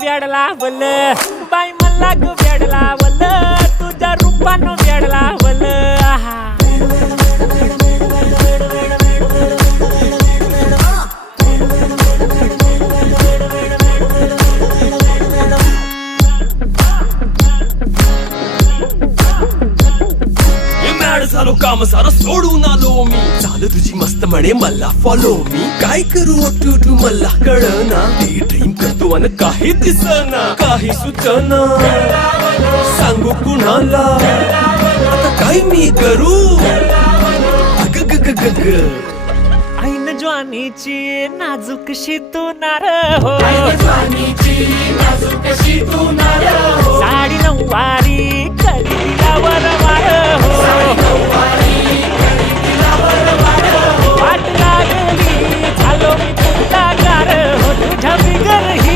वेडला वल बाई मला ग वेडला वल तुझ्या रूपानं वेडला वल झालो काम सारा सोडून आलो मी झालं तुझी मस्त म्हणे मला फॉलो मी काय करू टू मला कळना ते ड्रीम करतो आणि काही दिसना काही सुचना सांगू कुणाला आता काय मी करू अग ग ग ग ग ऐन ज्वानीची नाजूक शी तू नार हो